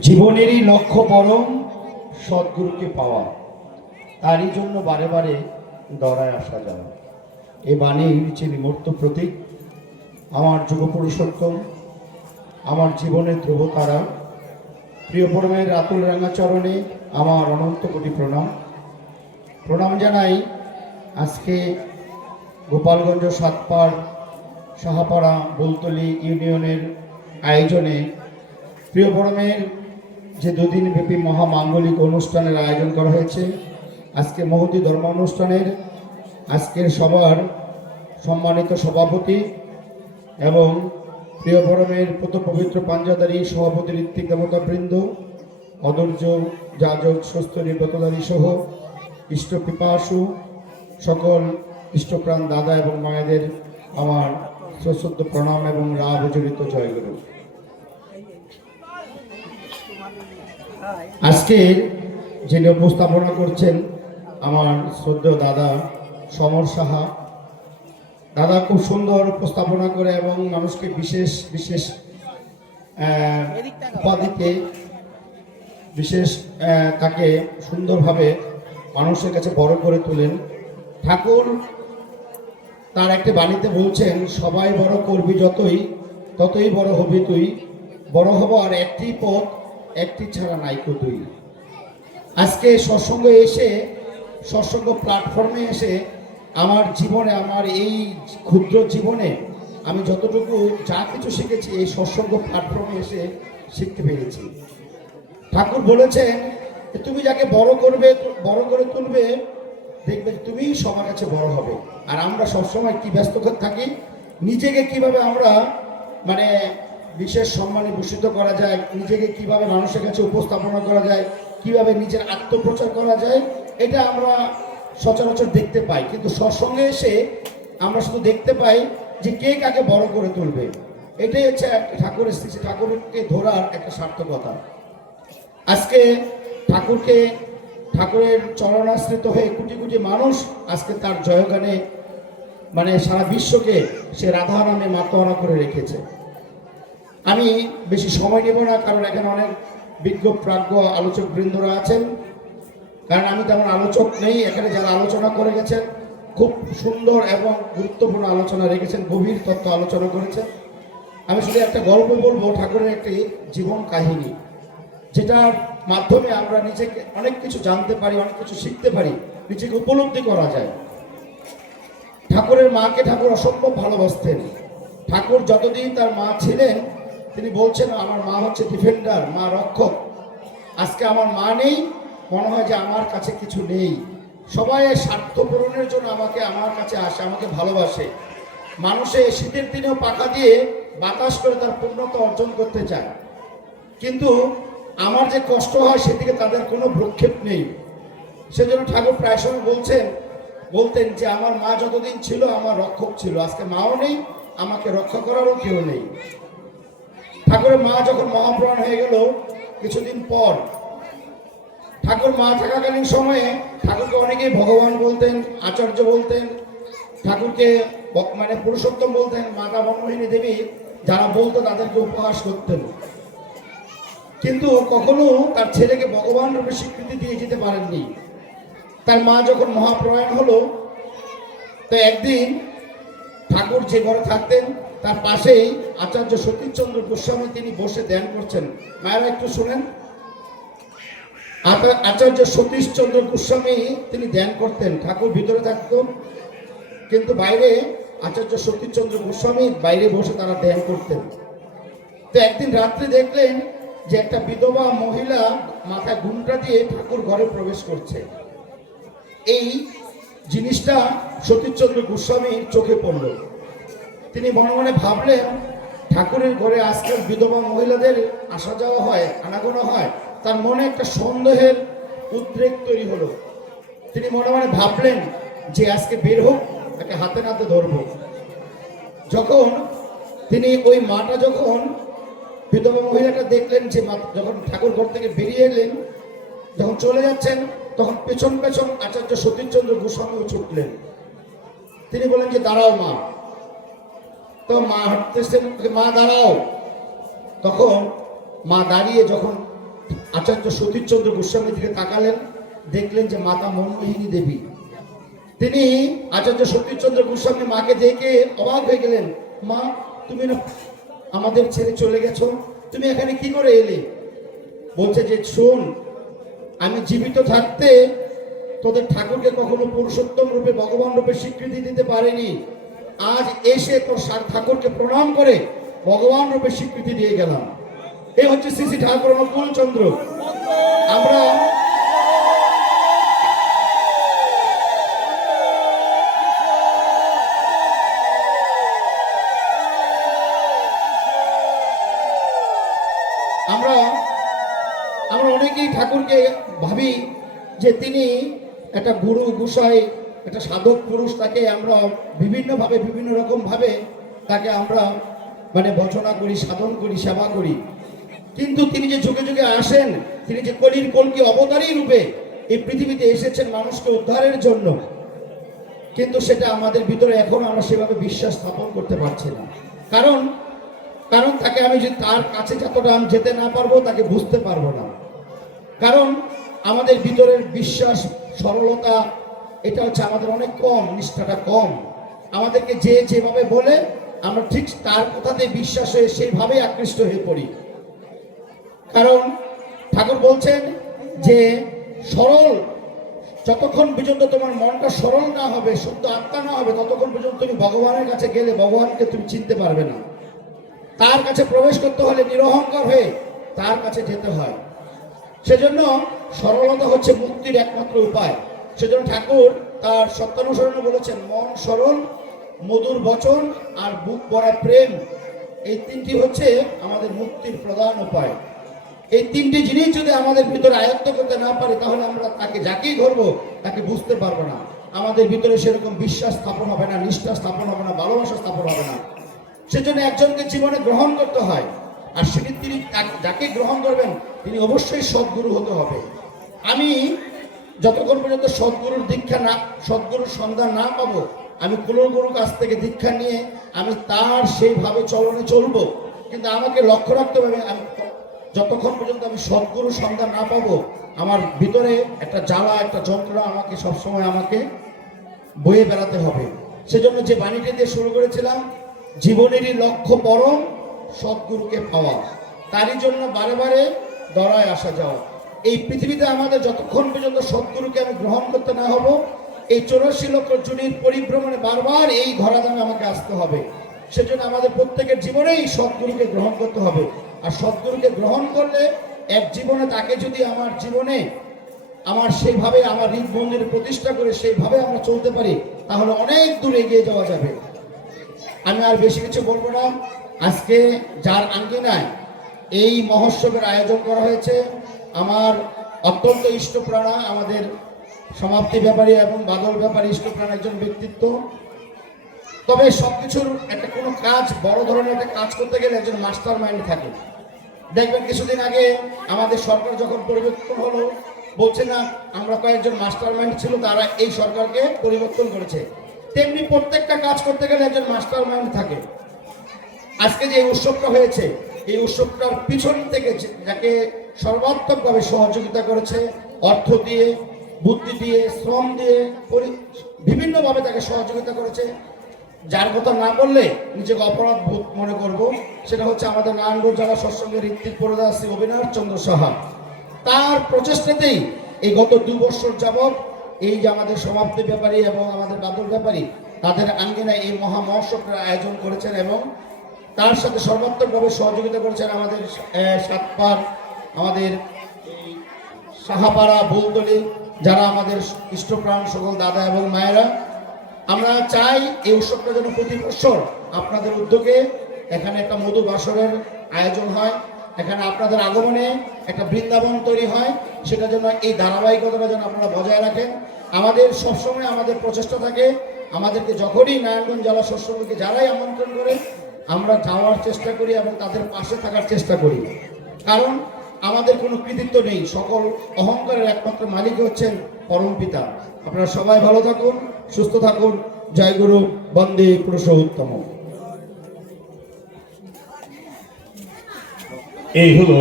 জীবনেরই লক্ষ্য পরম, সদ্গুরুকে পাওয়া। তারই জন্য বারে বারে দরায় আসা যাওয়া। এ বাণীর যে নিমূর্ত প্রতীক, আমার যুগ পুরুষোত্তম আমার জীবনের ধ্রুবতারা, প্রিয় পরমের রাতুল রাঙা চরণে আমার অনন্ত কোটি প্রণাম। প্রণাম জানাই আজকে গোপালগঞ্জ সাতপাড়, সাহাপাড়া, বুলতলি ইউনিয়নের আয়োজনে প্রিয় পরমের যে দুদিন ব্যাপী মহামাঙ্গলিক অনুষ্ঠানের আয়োজন করা হয়েছে, আজকে মহতি ধর্ম অনুষ্ঠানের আজকের সবার সম্মানিত সভাপতি এবং প্রিয় পরমের পুত পবিত্র পাঞ্জাদারি সভাপতি ঋত্বিক দেবতাবৃন্দ অদর্য যাজক, সুস্থ নির্গতদারী সহ ইষ্ট পিপাসু, সকল ইষ্টপ্রাণ দাদা এবং মায়েদের আমার সশ্রদ্ধ প্রণাম এবং রাব জড়িত জয়গুরু। আজকের যিনি উপস্থাপনা করছেন আমার শ্রদ্ধেয় দাদা সমর সাহা দাদা খুব সুন্দর উপস্থাপনা করে এবং মানুষকে বিশেষ বিশেষ আহ, উপাধিতে বিশেষ তাকে সুন্দরভাবে মানুষের কাছে বড় করে তোলেন। ঠাকুর তার একটি বাণীতে বলছেন সবাই বড় করবি যতই ততই বড় হবি তুই। বড় হবার একটি পথ একটি ছাড়া নাইকো তুই আজকে সৎসঙ্গে এসে, সৎসঙ্গ প্ল্যাটফর্মে এসে আমার জীবনে, আমার এই ক্ষুদ্র জীবনে আমি যতটুকু যা কিছু শিখেছি, এই সৎসঙ্গ প্ল্যাটফর্মে এসে শিখতে পেরেছি। ঠাকুর বলেছেন তুমি যাকে বড় করবে, বড় করে তুলবে, দেখবে তুমি সবার কাছে বড় হবে। আর আমরা সবসময় কি ব্যস্ত থাকি, নিজেকে কীভাবে আমরা মানে বিশেষ সম্মানে ভূষিত করা যায়, নিজেকে কীভাবে মানুষের কাছে উপস্থাপনা করা যায়, কীভাবে নিজের আত্মপ্রচার করা যায়, এটা আমরা সচরাচর দেখতে পাই। কিন্তু সৎসঙ্গে এসে আমরা শুধু দেখতে পাই যে কে কাকে বড় করে তুলবে। এটাই হচ্ছে ঠাকুরের শ্রী ঠাকুরকে ধরার একটা সার্থকতা। আজকে ঠাকুরকে, ঠাকুরের চরণাশ্রিত হয়ে কোটি কোটি মানুষ আজকে তার জয়গানে মানে সারা বিশ্বকে সে রাধা নামে মাতোয়ারা করে রেখেছে। আমি বেশি সময় নেব না, কারণ এখানে অনেক বিজ্ঞ প্রাজ্ঞ আলোচক বৃন্দরা আছেন। কারণ আমি তেমন আলোচক নেই, এখানে যারা আলোচনা করে গেছেন, খুব সুন্দর এবং গুরুত্বপূর্ণ আলোচনা রেখেছেন, গভীর তত্ত্ব আলোচনা করেছেন। আমি শুধু একটা গল্প বলব, ঠাকুরের একটি জীবন কাহিনী, যেটার মাধ্যমে আমরা নিজেকে অনেক কিছু জানতে পারি, অনেক কিছু শিখতে পারি, নিজেকে উপলব্ধি করা যায়। ঠাকুরের মাকে ঠাকুর অসম্ভব ভালোবাসতেন। ঠাকুর যতদিন তার মা ছিলেন তিনি বলছেন, আমার মা হচ্ছে ডিফেন্ডার মা রক্ষক। আজকে আমার মা নেই, মনে হয় যে আমার কাছে কিছু নেই। সবাই স্বার্থ পূরণের জন্য আমাকে, আমার কাছে আসে, আমাকে ভালোবাসে। মানুষে শীতের দিনেও পাখা দিয়ে বাতাস করে তার পূর্ণতা অর্জন করতে চায়। কিন্তু আমার যে কষ্ট হয়, সেদিকে তাদের কোনো ভ্রক্ষেপ নেই। সেজন্য ঠাকুর প্রায় সময় বলছেন, বলতেন যে আমার মা যতদিন ছিল, আমার রক্ষক ছিল। আজকে মাও নেই, আমাকে রক্ষা করারও কেউ নেই। ঠাকুরের মা যখন মহাপ্রাণ হয়ে গেল, কিছুদিন পর ঠাকুর মা থাকাকালীন সময়ে ঠাকুরকে অনেকেই ভগবান বলতেন, আচার্য বলতেন, ঠাকুরকে মানে পুরুষোত্তম বলতেন, মাতা বনমোহিনী দেবী যারা বলতো তাদেরকে উপহাস করতেন। কিন্তু কখনো তার ছেলেকে ভগবান রূপে স্বীকৃতি দিয়ে যেতে পারেননি। তার মা যখন মহাপ্রয়াণ হলো, তো একদিন ঠাকুর যে ঘরে থাকতেন, তার পাশেই আচার্য সতীশচন্দ্র গোস্বামী তিনি বসে ধ্যান করছেন। মায়েরা একটু শুনেন। আচা- আচার্য সতীশচন্দ্র গোস্বামী তিনি ধ্যান করতেন, ঠাকুর ভিতরে থাকতেন। কিন্তু বাইরে আচার্য সতীশচন্দ্র গোস্বামী বাইরে বসে তারা ধ্যান করতেন। তো একদিন রাত্রে দেখলেন যে একটা বিধবা মহিলা মাথায় ঘুমটা দিয়ে ঠাকুর ঘরে প্রবেশ করছে। এই জিনিসটা সতীশচন্দ্র গোস্বামীর চোখে পড়ল। তিনি মনে মনে ভাবলেন ঠাকুরের ঘরে আজকাল বিধবা মহিলাদের আসা যাওয়া হয়, আনাগোনা হয়। তার মনে একটা সন্দেহের উদ্রেক তৈরি হলো। তিনি মনে মনে ভাবলেন যে আজকে বের হোক, তাকে হাতে নাতে ধরবো। যখন তিনি ওই মাটা যখন বিধবা মহিলাটা দেখলেন যে মা যখন ঠাকুর ঘর থেকে বেরিয়ে এলেন, যখন চলে যাচ্ছেন, তখন পেছন পেছন আচার্য সতীশচন্দ্র গোস্বামীও ছুটলেন। তিনি বলেন যে, দাঁড়াও মা। তো মা হাঁটতেছেন মা, দাঁড়াও। তখন মা দাঁড়িয়ে যখন আচার্য সতীশচন্দ্র গোস্বামীর দিকে তাকালেন, দেখলেন যে মাতা মনমোহিনী দেবী। তিনি আচার্য সতীশচন্দ্র গোস্বামী মাকে দেখে অবাক হয়ে গেলেন, মা, তুমি না আমাদের ছেড়ে চলে গেছো? তুমি এখানে কি করে এলে? বলছে যে, শোন, আমি জীবিত থাকতে তোদের ঠাকুরকে কখনো পুরুষোত্তম রূপে, ভগবান রূপে স্বীকৃতি দিতে পারেনি। আজ এসে তোর ঠাকুরকে প্রণাম করে ভগবান রূপে স্বীকৃতি দিয়ে গেলাম। এই হচ্ছে শ্রী ঠাকুর অনুকূল চন্দ্র। আমরা আমরা আমরা অনেকেই ঠাকুরকে ভাবি যে তিনি একটা গুরু, গুসাই একটা সাধক পুরুষ তাকে আমরা বিভিন্নভাবে বিভিন্ন রকমভাবে তাকে আমরা মানে বচনা করি, সাধন করি, সেবা করি। কিন্তু তিনি যে যুগে যুগে আসেন, তিনি যে কলির কলকি অবতারী রূপে এই পৃথিবীতে এসেছেন মানুষকে উদ্ধারের জন্য, কিন্তু সেটা আমাদের ভিতরে এখন আমরা সেভাবে বিশ্বাস স্থাপন করতে পারছি না। কারণ কারণ তাকে আমি যদি তার কাছে যতটা আমি যেতে না পারব, তাকে বুঝতে পারব না। কারণ আমাদের ভিতরের বিশ্বাস, সরলতা এটা হচ্ছে আমাদের অনেক কম, নিষ্ঠাটা কম। আমাদেরকে যে যেভাবে বলে, আমরা ঠিক তার কথাতে বিশ্বাস হয়ে সেইভাবেই আকৃষ্ট হয়ে পড়ি। কারণ ঠাকুর বলছেন যে, সরল, যতক্ষণ পর্যন্ত তোমার মনটা সরল না হবে, শুদ্ধ আত্মা না হবে, ততক্ষণ পর্যন্ত তুমি ভগবানের কাছে গেলে ভগবানকে তুমি চিনতে পারবে না। তার কাছে প্রবেশ করতে হলে নিরহংকার হয়ে তার কাছে যেতে হয়। সেজন্য সরলতা হচ্ছে মুক্তির একমাত্র উপায়। সেজন্য ঠাকুর তার সত্যানুসরণে বলেছেন, মন সরল মধুর বচন আর বুক ভরা প্রেম। এই তিনটি হচ্ছে আমাদের মুক্তির প্রধান উপায়। এই তিনটি জিনিস যদি আমাদের ভিতরে আয়ত্ত করতে না পারি, তাহলে আমরা তাকে যাকেই ধরবো, তাকে বুঝতে পারব না। আমাদের ভিতরে সেরকম বিশ্বাস স্থাপন হবে না, নিষ্ঠা স্থাপন হবে না, ভালোবাসা স্থাপন হবে না। সেজন্য একজনকে জীবনে গ্রহণ করতে হয়, আর সেটি তিনি যাকে গ্রহণ করবেন, তিনি অবশ্যই সদ্গুরু হতে হবে। আমি যতক্ষণ পর্যন্ত সদ্গুরুর দীক্ষা না, সদ্গুরুর সন্ধান না পাবো, আমি কুলগুরুর কাছ থেকে দীক্ষা নিয়ে আমি তার সেইভাবে চলনে চলবো। কিন্তু আমাকে লক্ষ্য রাখতে হবে, আমি যতক্ষণ পর্যন্ত আমি সদ্গুরু সন্ধান না পাবো, আমার ভিতরে একটা জ্বালা, একটা যন্ত্রণা আমাকে সবসময় আমাকে বয়ে বেড়াতে হবে। সেজন্য যে বাণীটি দিয়ে শুরু করেছিলাম, জীবনেরই লক্ষ্য পরম সদ্গুরুকে পাওয়া, তারই জন্য বারে বারে দড়ায় আসা যাওয়া। এই পৃথিবীতে আমাদের যতক্ষণ পর্যন্ত সদ্গুরুকে আমি গ্রহণ করতে না হব, এই চৌরাশি লক্ষ জুনির পরিভ্রমণে বারবার এই ধরাধামে আমাকে আসতে হবে। সেজন্য আমাদের প্রত্যেকের জীবনেই সদ্গুরুকে গ্রহণ করতে হবে। আর সদ্গুরুকে গ্রহণ করলে এক জীবনে তাকে যদি আমার জীবনে আমার সেইভাবে আমার হৃদ মন্দির প্রতিষ্ঠা করে সেইভাবে আমরা চলতে পারি, তাহলে অনেক দূর এগিয়ে যাওয়া যাবে। আমি আর বেশি কিছু বলব না। আজকে যার আঙ্গিনায় এই মহোৎসবের আয়োজন করা হয়েছে আমার অত্যন্ত ইষ্টপ্রাণা, আমাদের সমাপ্তি ব্যাপারী এবং বাদল ব্যাপারী ইষ্টপ্রাণ একজন ব্যক্তিত্ব। তবে সবকিছুর একটা কোনো কাজ, বড় ধরনের একটা কাজ করতে গেলে একজন মাস্টার মাইন্ড থাকে। দেখবেন কিছুদিন আগে আমাদের সরকার যখন পরিবর্তন হলো, বলছে না, আমরা কয়েকজন মাস্টার মাইন্ড ছিল, তারা এই সরকারকে পরিবর্তন করেছে। তেমনি প্রত্যেকটা কাজ করতে গেলে একজন মাস্টার মাইন্ড থাকে। আজকে যে উৎসবটা হয়েছে, এই উৎসবটার পিছন থেকে যাকে সর্বাত্মকভাবে সহযোগিতা করেছে অর্থ দিয়ে বুদ্ধি দিয়ে শ্রম দিয়ে বিভিন্নভাবে তাকে সহযোগিতা করেছে। যার কথা না বললে নিজেকে অপরাধ বোধ মনে করব সেটা হচ্ছে আমাদের নারায়ণগঞ্জ জেলা সৎসঙ্গের ঋত্বিক পরদাসী অবিনাশ চন্দ্র সাহা। তার প্রচেষ্টাতেই এই গত দু বছর যাবৎ এই যে আমাদের সমাপ্তি ব্যাপারী এবং আমাদের বাদল ব্যাপারী তাদের আঙ্গিনায় এই মহা মহোৎসবটার আয়োজন করেছেন এবং তার সাথে সর্বাত্মকভাবে সহযোগিতা করেছেন আমাদের আহ, সাতপার আমাদের এই সাহাপাড়া বুলতলি যারা আমাদের ইষ্টপ্রাণ সকল দাদা এবং মায়েরা, আমরা চাই এই উৎসবটা যেন প্রতি বছর আপনাদের উদ্যোগে এখানে একটা মধু বাসরের আয়োজন হয়, এখানে আপনাদের আগমনে একটা বৃন্দাবন তৈরি হয়, সেটা যেন এই ধারাবাহিকতাটা যেন আপনারা বজায় রাখেন। আমাদের সবসময় আমাদের প্রচেষ্টা থাকে, আমাদেরকে যখনই নারায়ণগঞ্জ জেলা সৎসঙ্গকে যারাই আমন্ত্রণ করে, আমরা যাওয়ার চেষ্টা করি এবং তাদের পাশে থাকার চেষ্টা করি। কারণ আমাদের কোনো কৃতিত্ব নেই। সকল অহংকারের একমাত্র মালিক হচ্ছেন পরম পিতা। আপনারা সবাই ভালো থাকুন, সুস্থ থাকুন। জয় গুরু, বন্দে পুরুষোত্তম। এই হলো